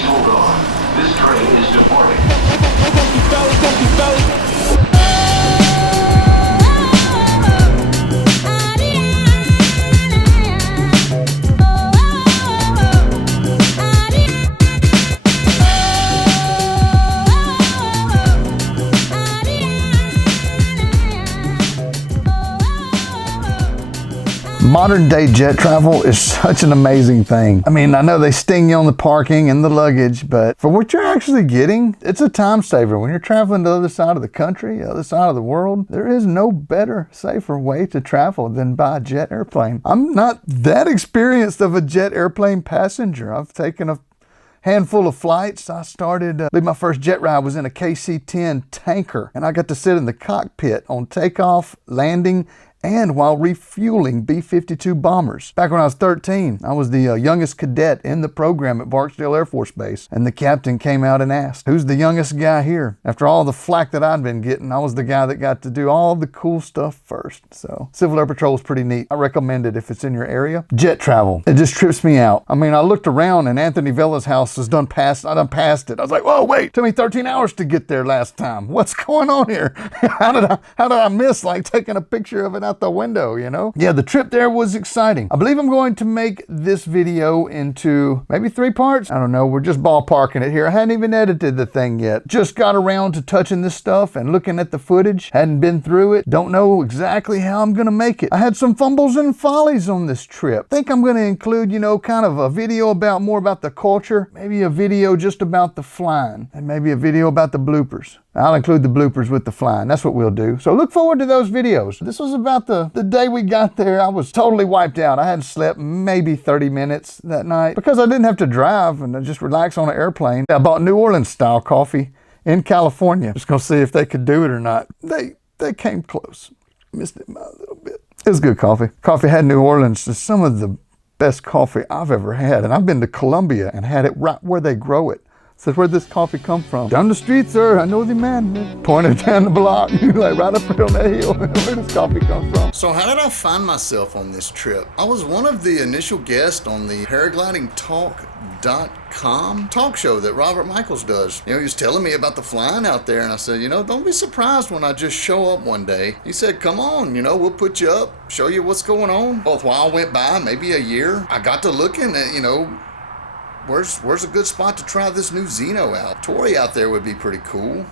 Please hold on. This train is departing. Modern day jet travel is such an amazing thing. I mean, I know they sting you on the parking and the luggage, but for what you're actually getting, it's a time saver. When you're traveling to the other side of the country, the other side of the world, there is no better, safer way to travel than by a jet airplane. I'm not that experienced of a jet airplane passenger. I've taken a handful of flights. I started, my first jet ride was in a KC-10 tanker, and I got to sit in the cockpit on takeoff, landing, and while refueling B-52 bombers. Back when I was 13, I was the youngest cadet in the program at Barksdale Air Force Base, and the captain came out and asked, "Who's the youngest guy here?" After all the flack that I'd been getting, I was the guy that got to do all the cool stuff first. So Civil Air Patrol is pretty neat. I recommend it if it's in your area. Jet travel, it just trips me out. I mean, I looked around and Anthony Vella's house was I done passed it. I was like, whoa, wait, took me 13 hours to get there last time. What's going on here? How did I miss like taking a picture of it out the window, you know? Yeah, the trip there was exciting. I believe I'm going to make this video into maybe 3 parts. I don't know, we're just ballparking it here. I hadn't even edited the thing yet. Just got around to touching this stuff and looking at the footage. Hadn't been through it. Don't know exactly how I'm gonna make it. I had some fumbles and follies on this trip. Think I'm gonna include, you know, kind of a video about more about the culture, maybe a video just about the flying, and maybe a video about the bloopers. I'll include the bloopers with the flying. That's what we'll do. So look forward to those videos. This was about the day we got there. I was totally wiped out. I hadn't slept maybe 30 minutes that night because I didn't have to drive and I just relax on an airplane. I bought New Orleans style coffee in California. Just gonna see if they could do it or not. They came close. Missed it by a little bit. It was good coffee. Coffee had New Orleans is some of the best coffee I've ever had. And I've been to Colombia and had it right where they grow it. Says, where'd this coffee come from? Down the street, sir. I know the man. Pointed down the block, like right up here on that hill. Where does coffee come from? So how did I find myself on this trip? I was one of the initial guests on the paraglidingtalk.com talk show that Robert Michaels does. You know, he was telling me about the flying out there, and I said, you know, don't be surprised when I just show up one day. He said, come on, you know, we'll put you up, show you what's going on. Both while went by, maybe a year, I got to looking at, you know, Where's a good spot to try this new Xeno out? Tori out there would be pretty cool.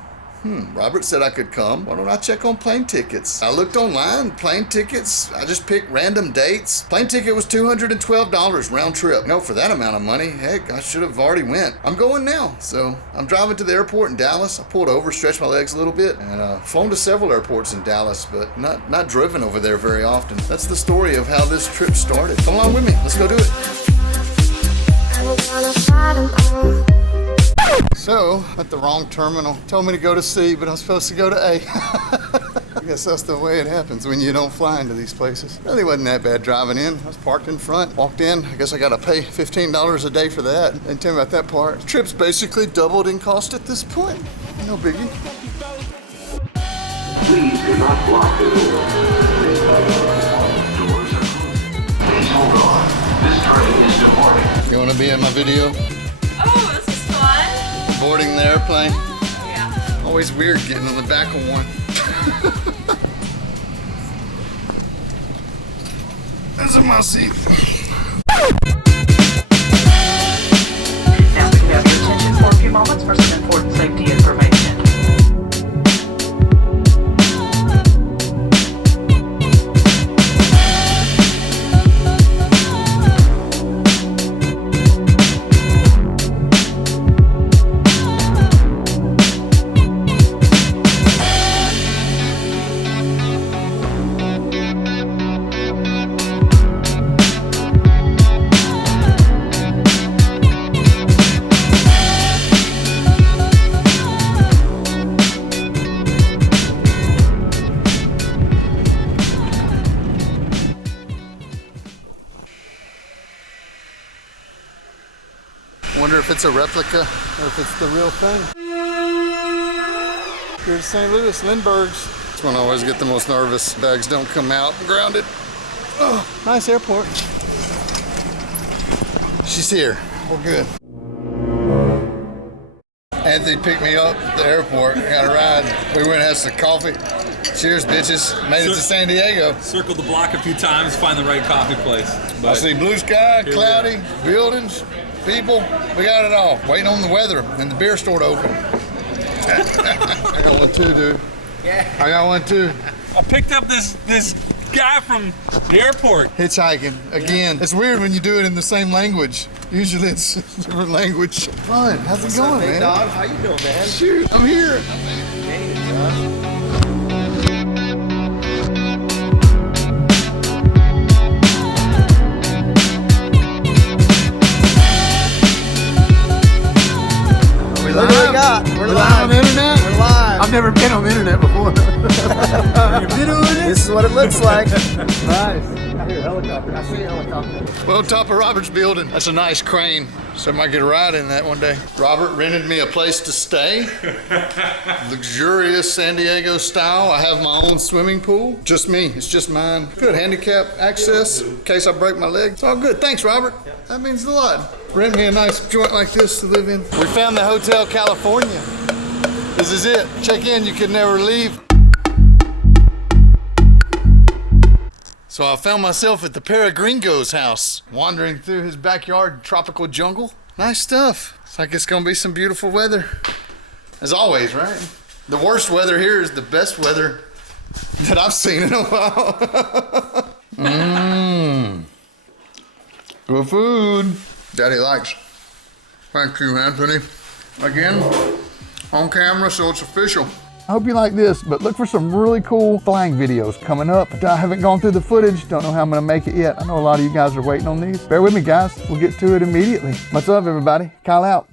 Robert said I could come. Why don't I check on plane tickets? I looked online, plane tickets. I just picked random dates. Plane ticket was $212 round trip. You know, for that amount of money, heck, I should have already went. I'm going now. So I'm driving to the airport in Dallas. I pulled over, stretched my legs a little bit, and flown to several airports in Dallas, but not driven over there very often. That's the story of how this trip started. Come along with me. Let's go do it. So, at the wrong terminal. Told me to go to C, but I'm supposed to go to A. I guess that's the way it happens when you don't fly into these places. Really wasn't that bad driving in. I was parked in front, walked in. I guess I gotta pay $15 a day for that. Didn't tell me about that part. The trip's basically doubled in cost at this point. No biggie. Please do not block the door. Doors are closing. Please hold on. This train is departing. You wanna be in my video? Oh, this is fun. Boarding the airplane. Oh, yeah. Always weird getting in the back of one. This is my seat. Now we can have your attention for a few moments for some important safety information. Wonder if it's a replica or if it's the real thing. Here to St. Louis, Lindbergh's. That's when I always get the most nervous. Bags don't come out. I'm grounded. Oh, nice airport. She's here. We're good. Anthony picked me up at the airport. I got a ride. We went and had some coffee. Cheers, bitches. Made it to San Diego. Circled the block a few times, find the right coffee place. I see blue sky, cloudy, buildings, people. We got it all. Waiting on the weather and the beer store to open. I got one too, dude. Yeah. I got one too. I picked up this guy from the airport. Hitchhiking again. It's weird when you do it in the same language. Usually it's a different language. Fun. How's it going, man? Dog, how you doing, man? Shoot, I'm here. What do we got? We're live on the internet? We're live. I've never been on the internet before. This is what it looks like. Nice. I hear a helicopter. I see a helicopter. Well, top of Robert's building. That's a nice crane. So I might get a ride in that one day. Robert rented me a place to stay. Luxurious San Diego style. I have my own swimming pool. Just me. It's just mine. Good handicap access in case I break my leg. It's all good. Thanks, Robert. That means a lot. Rent me a nice joint like this to live in. We found the Hotel California. This is it. Check in. You could never leave. So I found myself at the Peregringo's house, wandering through his backyard tropical jungle. Nice stuff. It's like it's gonna be some beautiful weather. As always, right? The worst weather here is the best weather that I've seen in a while. Good food. Daddy likes. Thank you, Anthony. Again, on camera, so it's official. I hope you like this, but look for some really cool flying videos coming up. I haven't gone through the footage, don't know how I'm gonna make it yet. I know a lot of you guys are waiting on these. Bear with me, guys. We'll get to it immediately. What's up, everybody? Kyle out.